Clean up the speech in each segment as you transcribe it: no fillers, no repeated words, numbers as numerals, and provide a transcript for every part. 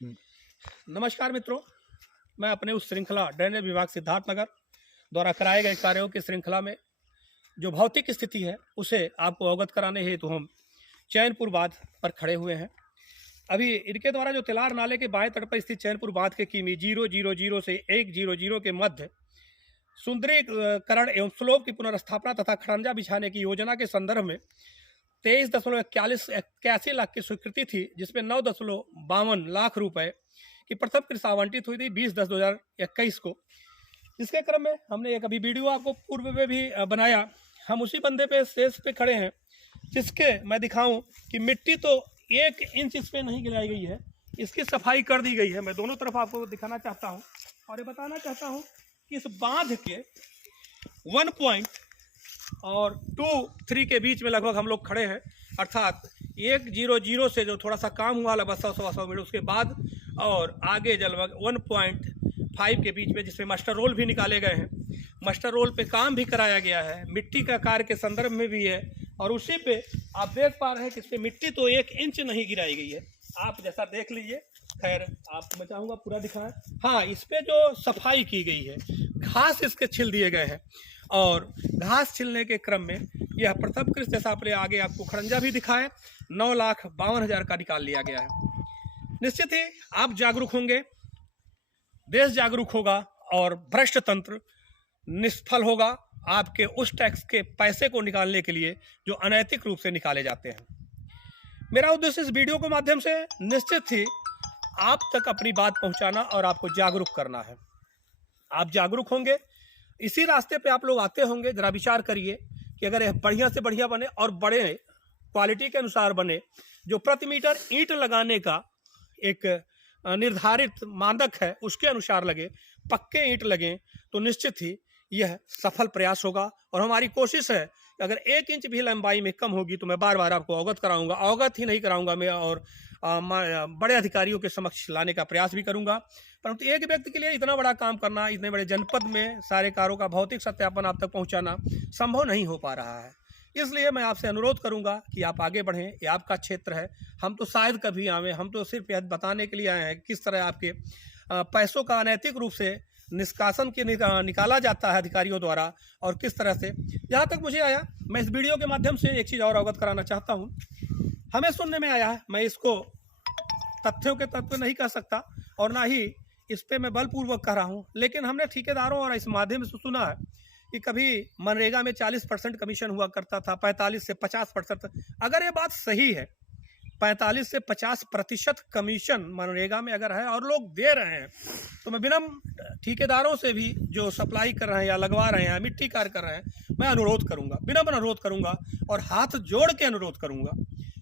नमस्कार मित्रों, मैं अपने उस श्रृंखला ड्रेनेज विभाग सिद्धार्थनगर द्वारा कराए गए कार्यों की श्रृंखला में जो भौतिक स्थिति है उसे आपको अवगत कराने हेतु हम चैनपुर बांध पर खड़े हुए हैं। अभी इनके द्वारा जो तिलार नाले के बाएं तट पर स्थित चैनपुर बांध के किमी 000 से 100 के मध्य सुंदरीकरण एवं स्लोप की पुनर्स्थापना तथा खड़ंजा बिछाने की योजना के संदर्भ में 23.81 लाख की स्वीकृति थी, जिसमें 9.52 लाख रुपए की प्रथम किस्त आवंटित हुई थी 20/10/2021 को। इसके क्रम में हमने एक अभी वीडियो आपको पूर्व में भी बनाया। हम उसी बंदे पे शेष पे खड़े हैं, जिसके मैं दिखाऊं कि मिट्टी तो 1 इंच इस पे नहीं गिराई गई है, इसकी सफाई कर दी गई है। मैं दोनों तरफ आपको दिखाना चाहता हूं और ये बताना चाहता हूं कि इस बांध के 1.23 के बीच में लगभग हम लोग खड़े हैं, अर्थात 100 से जो थोड़ा सा काम हुआ लगभग 100 मीटर उसके बाद और आगे लगभग 1.5 के बीच में, जिसमें मास्टर रोल भी निकाले गए हैं। मास्टर रोल पे काम भी कराया गया है, मिट्टी का कार्य के संदर्भ में भी है और उसी पे आप देख पा रहे हैं कि इस पे मिट्टी तो 1 इंच नहीं गिराई गई है। आप जैसा देख लीजिए। खैर, आपको मैं चाहूँगा पूरा दिखाएं। हाँ, इस पे जो सफाई की गई है, घास इसके छिल दिए गए हैं और घास छिलने के क्रम में यह प्रथम किस्त जैसा आपने आगे आपको खड़ंजा भी दिखाए 9,52,000 का निकाल लिया गया है। निश्चित ही आप जागरूक होंगे, देश जागरूक होगा और भ्रष्ट तंत्र निष्फल होगा आपके उस टैक्स के पैसे को निकालने के लिए जो अनैतिक रूप से निकाले जाते हैं। मेरा उद्देश्य इस वीडियो के माध्यम से निश्चित ही आप तक अपनी बात पहुंचाना और आपको जागरूक करना है। आप जागरूक होंगे, इसी रास्ते पे आप लोग आते होंगे। जरा विचार करिए कि अगर यह बढ़िया से बढ़िया बने और बड़े क्वालिटी के अनुसार बने, जो प्रति मीटर ईंट लगाने का एक निर्धारित मानक है उसके अनुसार लगे, पक्के ईंट लगें, तो निश्चित ही यह सफल प्रयास होगा। और हमारी कोशिश है कि अगर 1 इंच भी लंबाई में कम होगी तो मैं बार बार आपको अवगत कराऊंगा, अवगत ही नहीं कराऊंगा मैं, और बड़े अधिकारियों के समक्ष लाने का प्रयास भी करूंगा। परंतु एक व्यक्ति के लिए इतना बड़ा काम करना, इतने बड़े जनपद में सारे कार्यों का भौतिक सत्यापन आप तक पहुंचाना संभव नहीं हो पा रहा है। इसलिए मैं आपसे अनुरोध करूंगा कि आप आगे बढ़ें। ये आपका क्षेत्र है, हम तो शायद कभी आवें, हम तो सिर्फ यह बताने के लिए आए हैं किस तरह आपके पैसों का अनैतिक रूप से निष्कासन के निकाला जाता है अधिकारियों द्वारा, और किस तरह से जहाँ तक मुझे आया, मैं इस वीडियो के माध्यम से एक चीज़ और अवगत कराना चाहता हूँ। हमें सुनने में आया है, मैं इसको तथ्यों के तत्व नहीं कह सकता और ना ही इस पर मैं बलपूर्वक कह रहा हूँ, लेकिन हमने ठेकेदारों और इस माध्यम से सुना है कि कभी मनरेगा में 40% कमीशन हुआ करता था, 45 से 50%। अगर ये बात सही है, 45 से 50% कमीशन मनरेगा में अगर है और लोग दे रहे हैं, तो मैं बिना ठेकेदारों से भी जो सप्लाई कर रहे हैं या लगवा रहे हैं, मिट्टी कार्य कर रहे हैं, मैं अनुरोध करूंगा, बिना अनुरोध करूंगा और हाथ जोड़ के अनुरोध करूंगा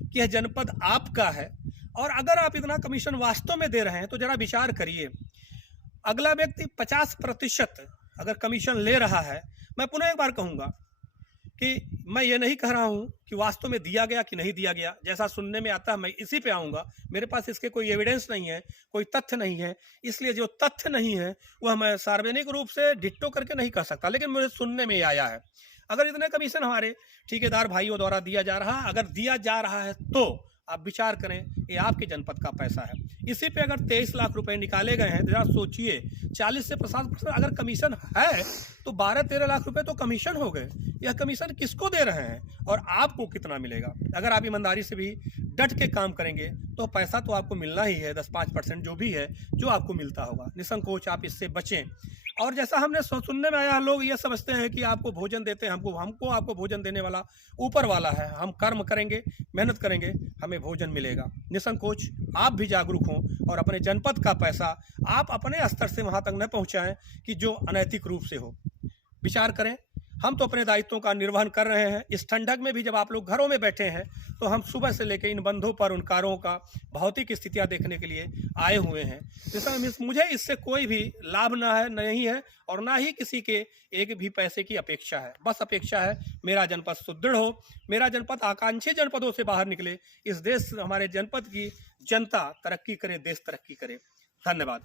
कि यह जनपद आपका है। और अगर आप इतना कमीशन वास्तव में दे रहे हैं तो जरा विचार करिए। अगला व्यक्ति 50% अगर कमीशन ले रहा है, मैं पुनः एक बार कहूँगा कि मैं ये नहीं कह रहा हूँ कि वास्तव में दिया गया कि नहीं दिया गया, जैसा सुनने में आता है मैं इसी पे आऊँगा। मेरे पास इसके कोई एविडेंस नहीं है, कोई तथ्य नहीं है, इसलिए जो तथ्य नहीं है वह मैं सार्वजनिक रूप से डिट्टो करके नहीं कह सकता, लेकिन मुझे सुनने में आया है। अगर इतने कमीशन हमारे ठेकेदार भाइयों द्वारा दिया जा रहा है, अगर दिया जा रहा है तो आप विचार करें, ये आपके जनपद का पैसा है। इसी पे अगर 23 लाख रुपए निकाले गए हैं, जरा सोचिए, 40 से 50% अगर कमीशन है तो 12-13 लाख रुपए तो कमीशन हो गए। यह कमीशन किसको दे रहे हैं और आपको कितना मिलेगा? अगर आप ईमानदारी से भी डट के काम करेंगे तो पैसा तो आपको मिलना ही है, 10-5% जो भी है जो आपको मिलता होगा। निसंकोच आप इससे बचें। और जैसा हमने सुनने में आया, लोग ये समझते हैं कि आपको भोजन देते हैं, हमको आपको भोजन देने वाला ऊपर वाला है। हम कर्म करेंगे, मेहनत करेंगे, हमें भोजन मिलेगा। निसंकोच आप भी जागरूक हों और अपने जनपद का पैसा आप अपने स्तर से वहां तक न पहुंचाएं कि जो अनैतिक रूप से हो। विचार करें, हम तो अपने दायित्वों का निर्वहन कर रहे हैं। इस ठंडक में भी जब आप लोग घरों में बैठे हैं तो हम सुबह से लेकर इन बंधों पर उन कारों का भौतिक स्थितियां देखने के लिए आए हुए हैं। मुझे इससे कोई भी लाभ ना है, नहीं है, और ना ही किसी के एक भी पैसे की अपेक्षा है। बस अपेक्षा है मेरा जनपद सुदृढ़ हो, मेरा जनपद आकांक्षी जनपदों से बाहर निकले, इस देश हमारे जनपद की जनता तरक्की करे, देश तरक्की करे। धन्यवाद।